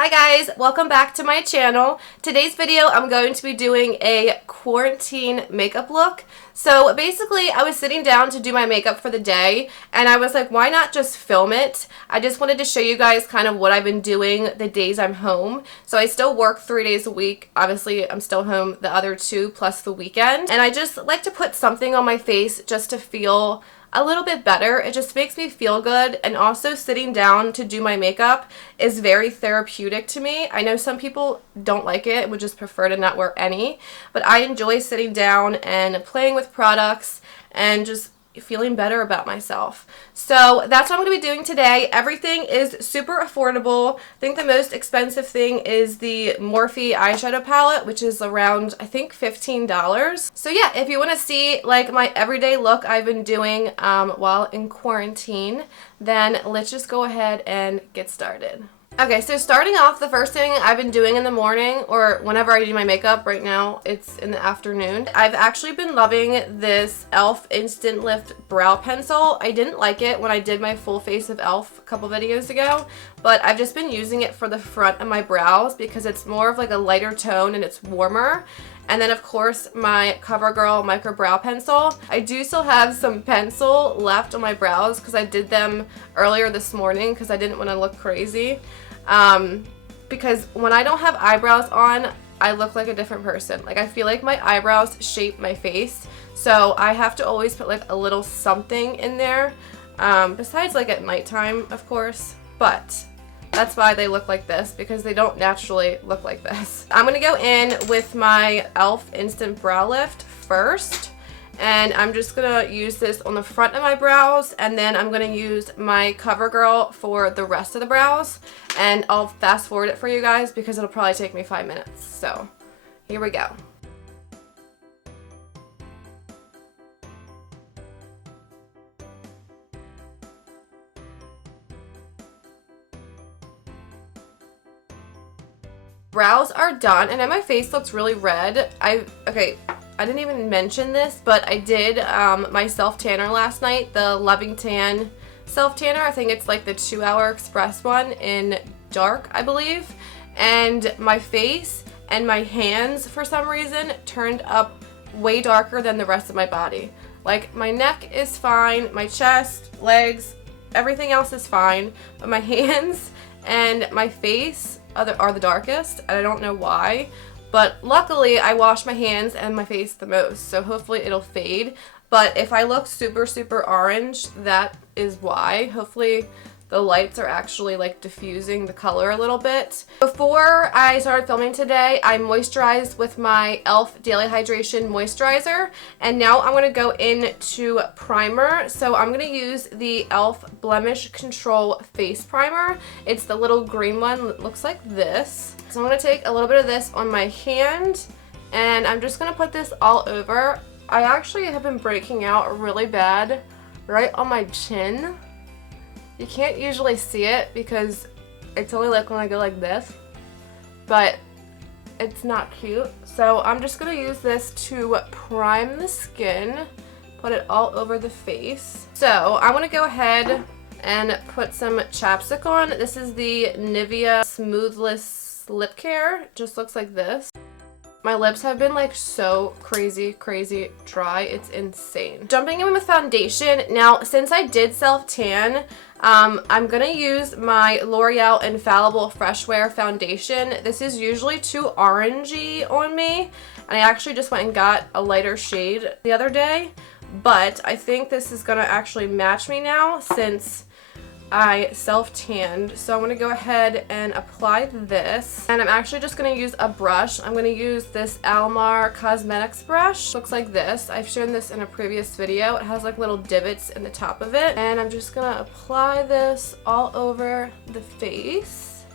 Hi guys, welcome back to my channel. Today's video I'm going to be doing a quarantine makeup look. So basically I was sitting down to do my makeup for the day and I was like, why not just film it? I just wanted to show you guys kind of what I've been doing the days I'm home. So I still work 3 days a week. Obviously I'm still home the other 2 plus the weekend. And I just like to put something on my face just to feel a little bit better. It just makes me feel good, and also sitting down to do my makeup is very therapeutic to me. I know some people don't like it and would just prefer to not wear any, but I enjoy sitting down and playing with products and just feeling better about myself. So that's what I'm going to be doing today. Everything is super affordable. I think the most expensive thing is the Morphe eyeshadow palette, which is around, I think, $15. So yeah, if you want to see like my everyday look I've been doing while in quarantine, then let's just go ahead and get started. Okay, so starting off, the first thing I've been doing in the morning, or whenever I do my makeup, right now it's in the afternoon, I've actually been loving this e.l.f. Instant Lift Brow Pencil. I didn't like it when I did my full face of e.l.f. a couple videos ago, but I've just been using it for the front of my brows because it's more of like a lighter tone and it's warmer. And then of course my CoverGirl Micro Brow Pencil. I do still have some pencil left on my brows because I did them earlier this morning because I didn't want to look crazy. Because when I don't have eyebrows on, I look like a different person. Like I feel like my eyebrows shape my face, so I have to always put like a little something in there, besides like at nighttime of course, but that's why they look like this, because they don't naturally look like this. I'm gonna go in with my e.l.f. Instant Brow Lift first, and I'm just gonna use this on the front of my brows, and then I'm gonna use my CoverGirl for the rest of the brows, and I'll fast forward it for you guys because it'll probably take me 5 minutes. So here we go. Brows are done, and then my face looks really red. I didn't even mention this, but I did my self-tanner last night, the Loving Tan self-tanner. I think it's like the 2-hour express one in dark, I believe. And my face and my hands, for some reason, turned up way darker than the rest of my body. Like, my neck is fine, my chest, legs, everything else is fine, but my hands and my face are the darkest, and I don't know why. But luckily, I wash my hands and my face the most, so hopefully it'll fade. But if I look super, super orange, that is why. Hopefully the lights are actually like diffusing the color a little bit. Before I started filming today, I moisturized with my e.l.f. Daily Hydration Moisturizer, and now I'm going to go into primer. So I'm going to use the e.l.f. Blemish Control Face Primer. It's the little green one that looks like this. So I'm going to take a little bit of this on my hand, and I'm just going to put this all over. I actually have been breaking out really bad right on my chin. You can't usually see it because it's only like when I go like this, but it's not cute. So I'm just going to use this to prime the skin, put it all over the face. So I'm going to go ahead and put some chapstick on. This is the Nivea Smoothless Lip Care. It just looks like this. My lips have been like so crazy dry. It's insane. Jumping in with foundation. Now, since I did self-tan, I'm gonna use my L'Oreal Infallible Fresh Wear foundation. This is usually too orangey on me, and I actually just went and got a lighter shade the other day, but I think this is gonna actually match me now since I self-tanned. So I'm going to go ahead and apply this, and I'm actually just going to use a brush. I'm going to use this Almar Cosmetics brush. Looks like this. I've shown this in a previous video. It has like little divots in the top of it, and I'm just going to apply this all over the face.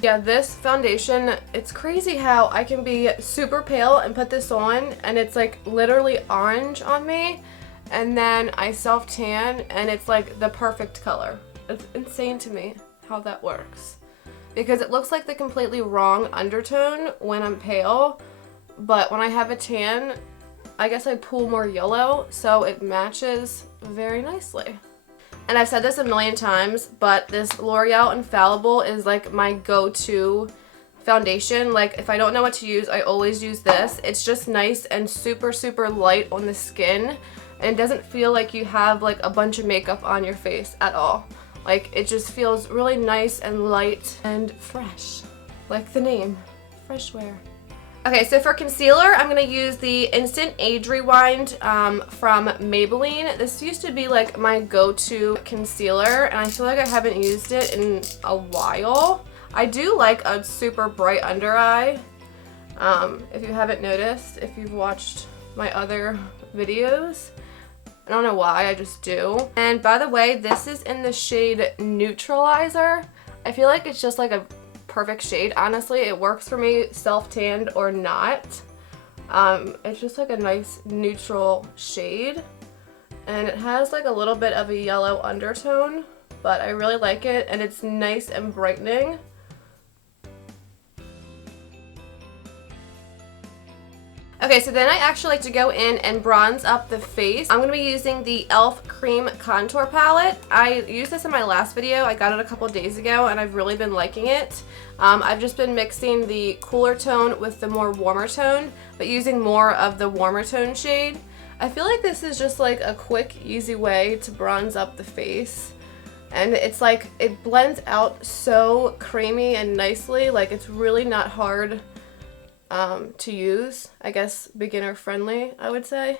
Yeah, this foundation, it's crazy how I can be super pale and put this on and it's like literally orange on me, and then I self-tan and it's like the perfect color. It's insane to me how that works, because it looks like the completely wrong undertone when I'm pale, but when I have a tan, I guess I pull more yellow, so it matches very nicely. And I've said this a million times, but this L'Oreal Infallible is like my go-to foundation. Like if I don't know what to use, I always use this. It's just nice and super, super light on the skin. And it doesn't feel like you have like a bunch of makeup on your face at all. Like it just feels really nice and light and fresh. Like the name, fresh wear. Okay, so for concealer, I'm going to use the Instant Age Rewind from Maybelline. This used to be like my go-to concealer, and I feel like I haven't used it in a while. I do like a super bright under eye. If you haven't noticed, if you've watched my other videos. I don't know why, I just do. And by the way, this is in the shade Neutralizer. I feel like it's just like a perfect shade. Honestly, it works for me self-tanned or not. It's just like a nice neutral shade, and it has like a little bit of a yellow undertone, but I really like it, and it's nice and brightening. Okay, so then I actually like to go in and bronze up the face. I'm going to be using the e.l.f. Cream Contour Palette. I used this in my last video. I got it a couple days ago, and I've really been liking it. I've just been mixing the cooler tone with the more warmer tone, but using more of the warmer tone shade. I feel like this is just like a quick, easy way to bronze up the face. And it's like, it blends out so creamy and nicely. Like it's really not hard to use. I guess beginner friendly, I would say.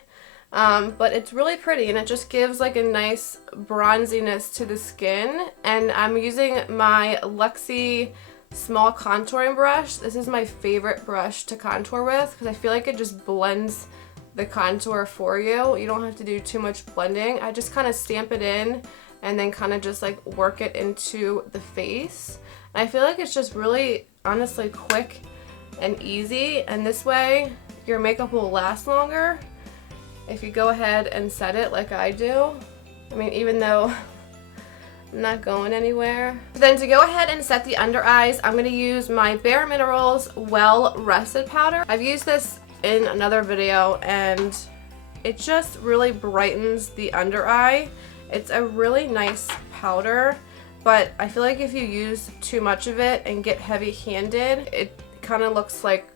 But it's really pretty, and it just gives like a nice bronziness to the skin. And I'm using my Luxie small contouring brush. This is my favorite brush to contour with because I feel like it just blends the contour for you. You don't have to do too much blending. I just kind of stamp it in and then kind of just like work it into the face. And I feel like it's just really honestly quick and easy, and this way your makeup will last longer if you go ahead and set it like I do. I mean, even though I'm not going anywhere. Then to go ahead and set the under eyes, I'm going to use my Bare Minerals Well Rested Powder. I've used this in another video, and it just really brightens the under eye. It's a really nice powder, but I feel like if you use too much of it and get heavy-handed, it kind of looks like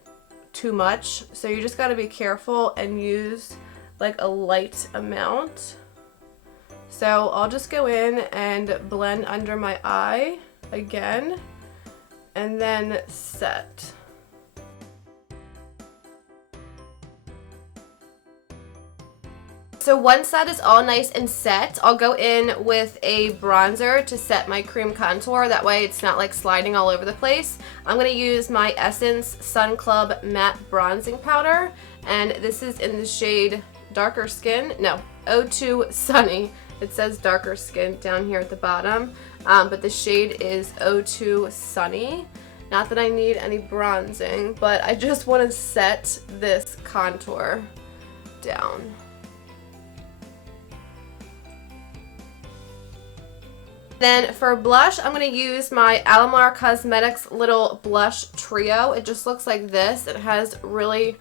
too much. So you just got to be careful and use like a light amount. So I'll just go in and blend under my eye again and then set. So once that is all nice and set, I'll go in with a bronzer to set my cream contour. That way it's not like sliding all over the place. I'm going to use my Essence Sun Club Matte Bronzing Powder, and this is in the shade Darker Skin. No, 02 Sunny. It says Darker Skin down here at the bottom, but the shade is 02 Sunny. Not that I need any bronzing, but I just want to set this contour down. Then for blush, I'm going to use my Alamar Cosmetics Little Blush Trio. It just looks like this. It has really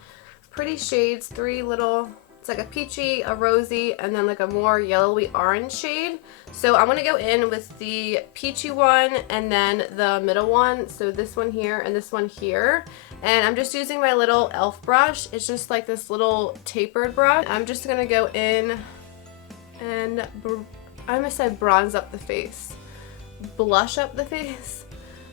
pretty shades, three little, it's like a peachy, a rosy, and then like a more yellowy orange shade. So I'm going to go in with the peachy one and then the middle one. So this one here and this one here. And I'm just using my little e.l.f. brush. It's just like this little tapered brush. I'm just going to go in and I almost said bronze up the face. Blush up the face.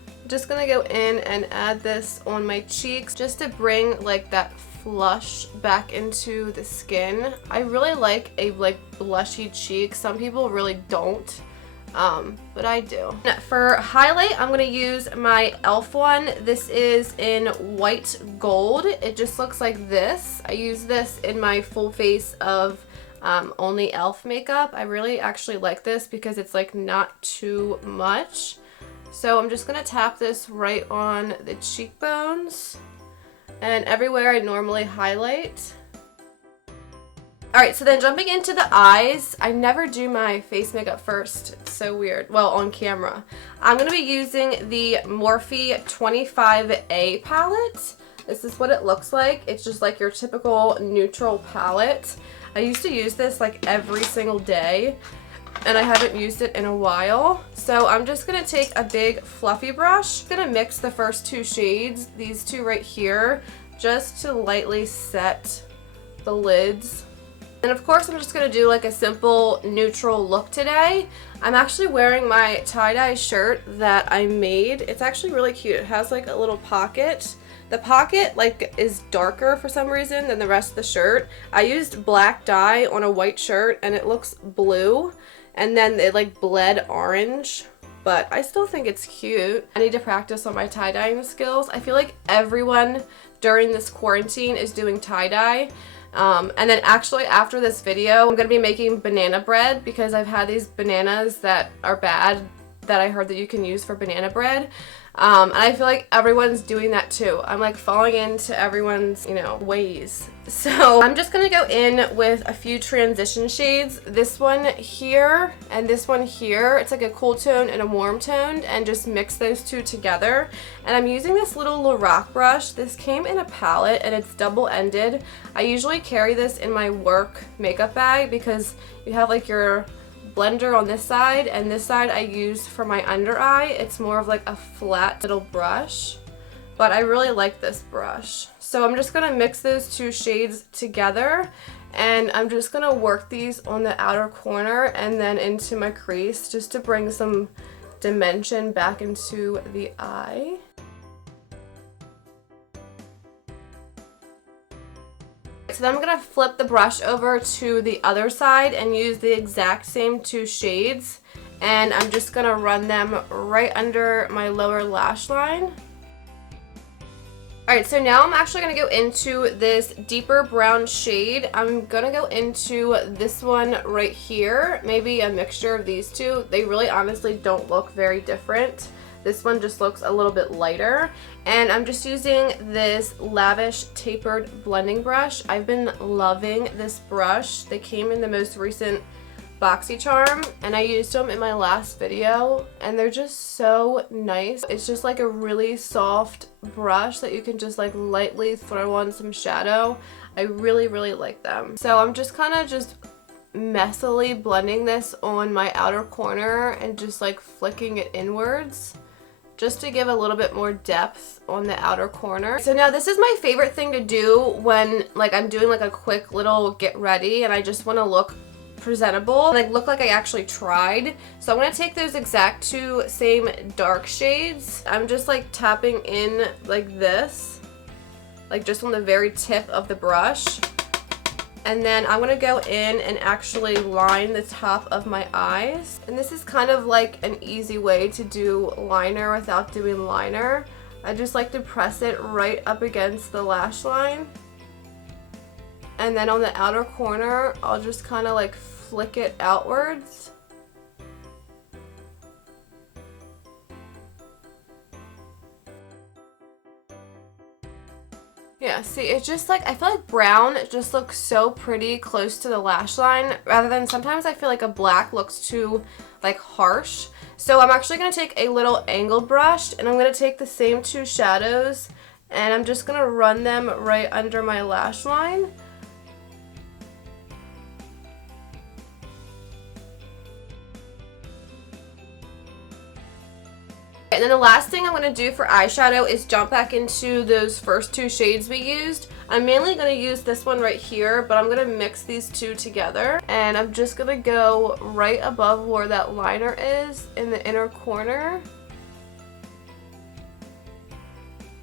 I'm just gonna go in and add this on my cheeks just to bring like that flush back into the skin. I really like a blushy cheek. Some people really don't, but I do. For highlight, I'm gonna use my e.l.f. one. This is in white gold. It just looks like this. I use this in my full face of only e.l.f. makeup. I really actually like this because it's like not too much. So I'm just gonna tap this right on the cheekbones and everywhere I normally highlight. Alright, so then jumping into the eyes, I never do my face makeup first. It's so weird. Well, on camera. I'm gonna be using the Morphe 25A palette. This is what it looks like. It's just like your typical neutral palette. I used to use this like every single day, and I haven't used it in a while. So I'm just gonna take a big fluffy brush. I'm gonna mix the first two shades, these two right here, just to lightly set the lids. And of course I'm just gonna do like a simple neutral look today. I'm actually wearing my tie-dye shirt that I made. It's actually really cute. It has like a little pocket. The pocket like is darker for some reason than the rest of the shirt. I used black dye on a white shirt and it looks blue, and then it like bled orange, but I still think it's cute. I need to practice on my tie-dyeing skills. I feel like everyone during this quarantine is doing tie-dye. And then actually after this video, I'm going to be making banana bread because I've had these bananas that are bad that I heard that you can use for banana bread. And I feel like everyone's doing that too. I'm like falling into everyone's, you know, ways. So I'm just gonna go in with a few transition shades. This one here and this one here. It's like a cool tone and a warm toned, and just mix those two together. And I'm using this little Lorac brush. This came in a palette and it's double-ended. I usually carry this in my work makeup bag because you have like your blender on this side, and this side I use for my under eye. It's more of like a flat little brush, but I really like this brush. So I'm just gonna mix those two shades together, and I'm just gonna work these on the outer corner and then into my crease just to bring some dimension back into the eye. So then I'm going to flip the brush over to the other side and use the exact same two shades, and I'm just going to run them right under my lower lash line. Alright, so now I'm actually going to go into this deeper brown shade. I'm going to go into this one right here, maybe a mixture of these two. They really honestly don't look very different. This one just looks a little bit lighter, and I'm just using this Lavish tapered blending brush. I've been loving this brush. They came in the most recent BoxyCharm, and I used them in my last video, and they're just so nice. It's just like a really soft brush that you can just like lightly throw on some shadow. I really, really like them. So I'm just kind of just messily blending this on my outer corner and just like flicking it inwards, just to give a little bit more depth on the outer corner. So now this is my favorite thing to do when like I'm doing like a quick little get ready and I just want to look presentable, like look like I actually tried. So I'm going to take those exact two same dark shades. I'm just like tapping in like this, like just on the very tip of the brush. And then I'm gonna go in and actually line the top of my eyes. And this is kind of like an easy way to do liner without doing liner. I just like to press it right up against the lash line. And then on the outer corner, I'll just kind of like flick it outwards. Yeah, see, it's just like, I feel like brown just looks so pretty close to the lash line, rather than sometimes I feel like a black looks too like harsh. So I'm actually going to take a little angled brush, and I'm going to take the same two shadows, and I'm just going to run them right under my lash line. And then the last thing I'm going to do for eyeshadow is jump back into those first two shades we used. I'm mainly going to use this one right here, but I'm going to mix these two together. And I'm just going to go right above where that liner is in the inner corner.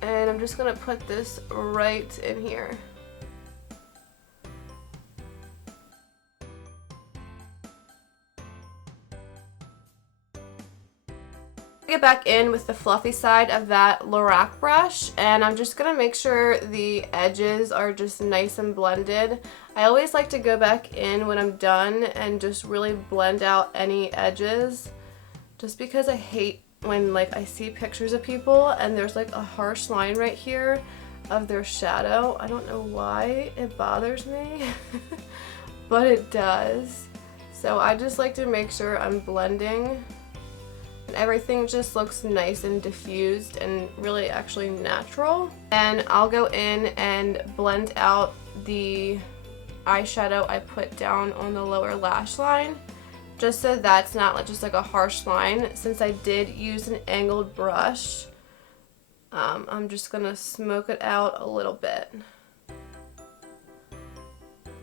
And I'm just going to put this right in here. Get back in with the fluffy side of that Lorac brush, and I'm just gonna make sure the edges are just nice and blended. I always like to go back in when I'm done and just really blend out any edges, just because I hate when like I see pictures of people and there's like a harsh line right here of their shadow. I don't know why it bothers me but it does. So I just like to make sure I'm blending. Everything just looks nice and diffused and really actually natural. And I'll go in and blend out the eyeshadow I put down on the lower lash line, just so that's not like just like a harsh line. Since I did use an angled brush, I'm just gonna smoke it out a little bit.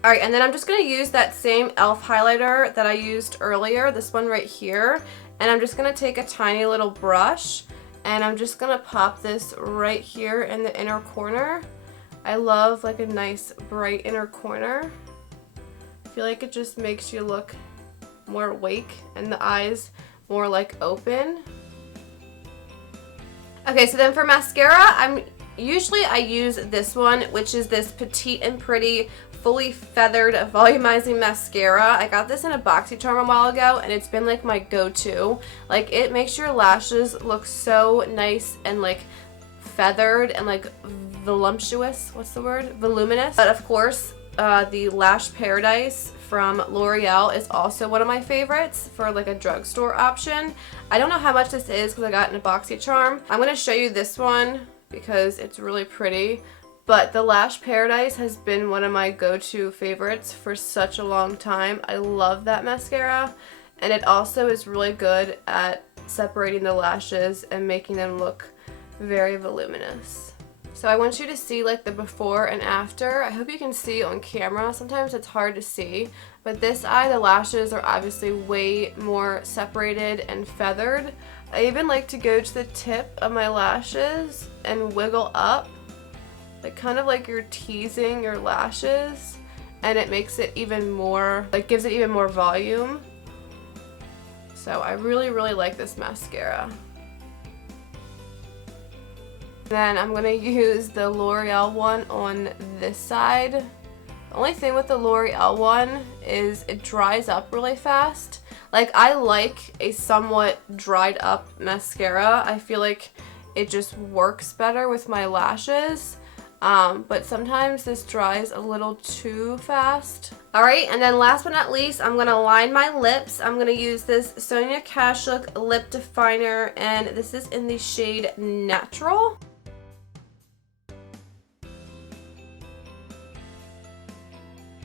Alright, and then I'm just going to use that same e.l.f. highlighter that I used earlier, this one right here, and I'm just going to take a tiny little brush, and I'm just going to pop this right here in the inner corner. I love like a nice bright inner corner. I feel like it just makes you look more awake and the eyes more like open. Okay, so then for mascara, usually I use this one, which is this Petite and Pretty Fully Feathered Volumizing Mascara. I got this in a BoxyCharm a while ago, and it's been like my go-to. Like, it makes your lashes look so nice and like feathered and like voluptuous. What's the word? Voluminous. But of course, the Lash Paradise from L'Oreal is also one of my favorites for like a drugstore option. I don't know how much this is because I got it in a BoxyCharm. I'm going to show you this one because it's really pretty. But the Lash Paradise has been one of my go-to favorites for such a long time. I love that mascara. And it also is really good at separating the lashes and making them look very voluminous. So I want you to see like the before and after. I hope you can see on camera. Sometimes it's hard to see. But this eye, the lashes are obviously way more separated and feathered. I even like to go to the tip of my lashes and wiggle up. Like kind of like you're teasing your lashes, and it makes it even more, like gives it even more volume. So I really, really like this mascara. Then I'm going to use the L'Oreal one on this side. The only thing with the L'Oreal one is it dries up really fast. Like, I like a somewhat dried up mascara. I feel like it just works better with my lashes. But sometimes this dries a little too fast. Alright, and then last but not least, I'm going to line my lips. I'm going to use this Sonia Kashuk Lip Definer, and this is in the shade Natural.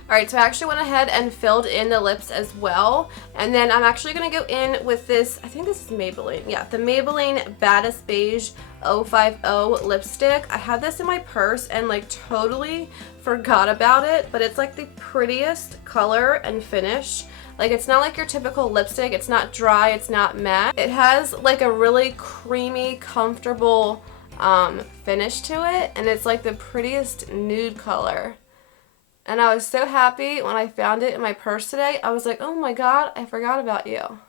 Alright, so I actually went ahead and filled in the lips as well. And then I'm actually going to go in with this, I think this is Maybelline. Yeah, the Maybelline Baddest Beige 050 lipstick. I had this in my purse and like totally forgot about it, but it's like the prettiest color and finish. Like, it's not like your typical lipstick. It's not dry, it's not matte. It has like a really creamy, comfortable finish to it, and it's like the prettiest nude color. And I was so happy when I found it in my purse today. I was like, oh my god, I forgot about you.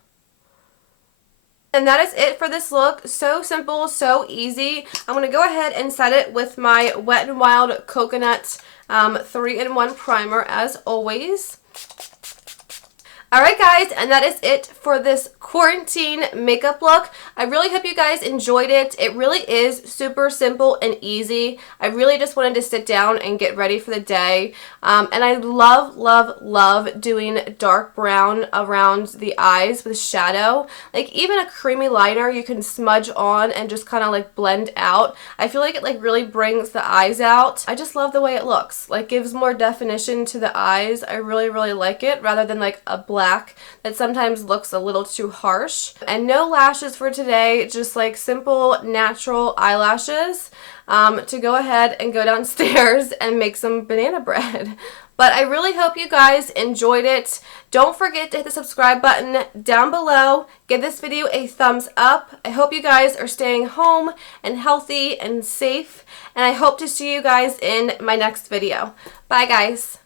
And that is it for this look. So simple, so easy. I'm going to go ahead and set it with my Wet n Wild Coconut 3-in-1 primer as always. Alright guys, and that is it for this quarantine makeup look. I really hope you guys enjoyed it. It really is super simple and easy. I really just wanted to sit down and get ready for the day. And I love, love, love doing dark brown around the eyes with shadow. Like, even a creamy liner you can smudge on and just kind of like blend out. I feel like it like really brings the eyes out. I just love the way it looks. Like, gives more definition to the eyes. I really, really like it, rather than like a black that sometimes looks a little too harsh. And no lashes for today, just like simple natural eyelashes to go ahead and go downstairs and make some banana bread. But I really hope you guys enjoyed it. Don't forget to hit the subscribe button down below. Give this video a thumbs up. I hope you guys are staying home and healthy and safe. And I hope to see you guys in my next video. Bye guys.